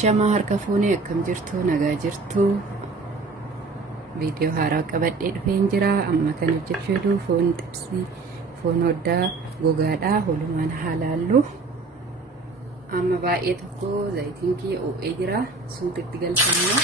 Shama harka fuunee akkam jirtu nagaa jirtu viidiyoo haaraa qabadhee dhufeen jira. Amma kan hojjechuu foon xibsii foon hoddaa gogaadhaa holumaan halaallu. Amma baay'ee tokko zayitiin kiyya oo'ee jira suuqitti galfannee.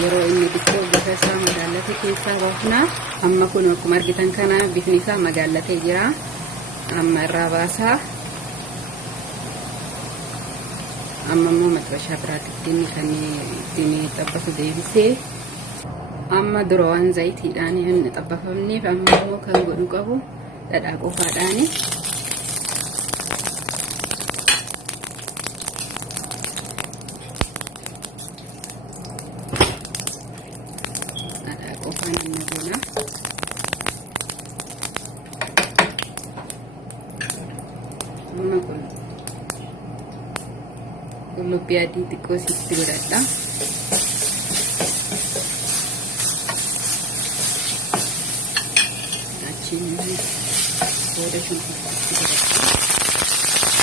Yeroo inni xiqqoo bifa isaa magaallatee keessaa baafna. Amma kun akkuma argitan kana bifni isaa magaallatee jira. Amma irraa baasaa. Amma immoo maxxashaa biraatti kan ittiin xabbatu deebisee. Amma dura waan zayitiidhaan hin xabbafamneef amma immoo kan godhu qabu dhadhaa qofaadhaani. Qullubbii adii xiqqoo sitti godhadha. Achiin booda shunkurtiitti godhadha.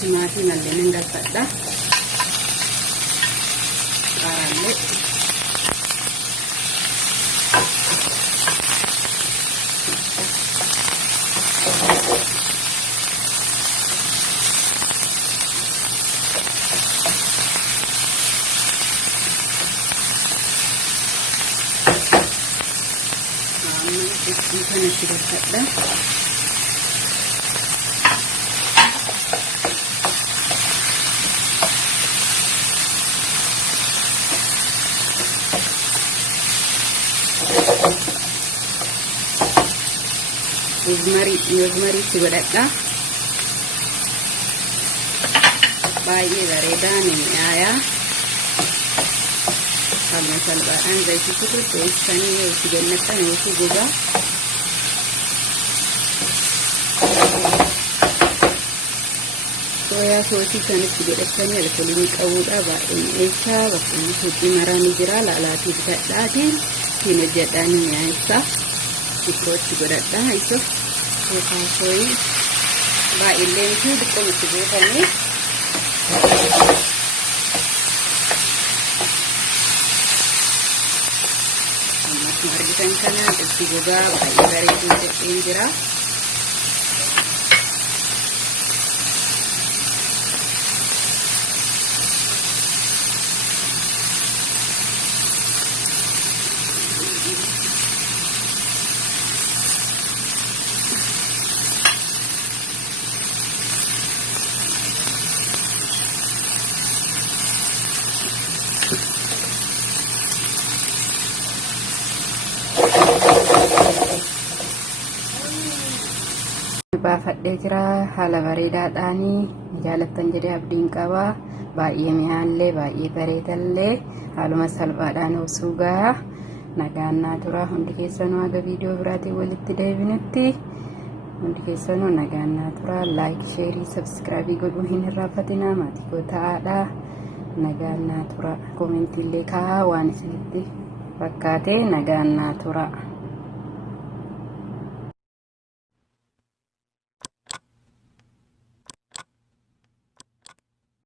Timaatii mallee nan galfadha. Qaraalee kan itti galfadha. Rosemary itti godhadha. Baay'ee bareedaa ni mi'aayaa. Haaluma salphaadhaan zayitii tokko ibsanii itti gannatan yookiin gogaa. Soyaa soosii kan itti godhatanii alkoolii qabuudha. Baay'ee mi'eessaa. Bakka inni suuqii maraa ni jira. Laalaatii bitadhaatiin ittiin hojjedhaa ni mi'eessaa. Xiqqoo itti godhadha. Isa soosii baay'illeen fi xiqqoo itti gootanii akkuma argitan kana itti gogaa baay'ee bareeduu jedheen jira. Baafadhee jira haala bareedaadhaani jaalattan jedhee abdiin qaba. Baay'ee mi'aallee baay'ee bareedallee haaluma salphaadhaan osoo gaa nagaan naa tura. Hundi keessanuu haga viidiyoo biraatiin walitti deebinutti hundi keessanuu nagaan naa tura. Laayik, sheerii, sabskiraabii godhuu hin irraanfatinaa. Maatii koo ta'aadha. Nagaan naa tura. Koomentiillee kaa'aa waan isinitti fakkaate nagaan naa tura.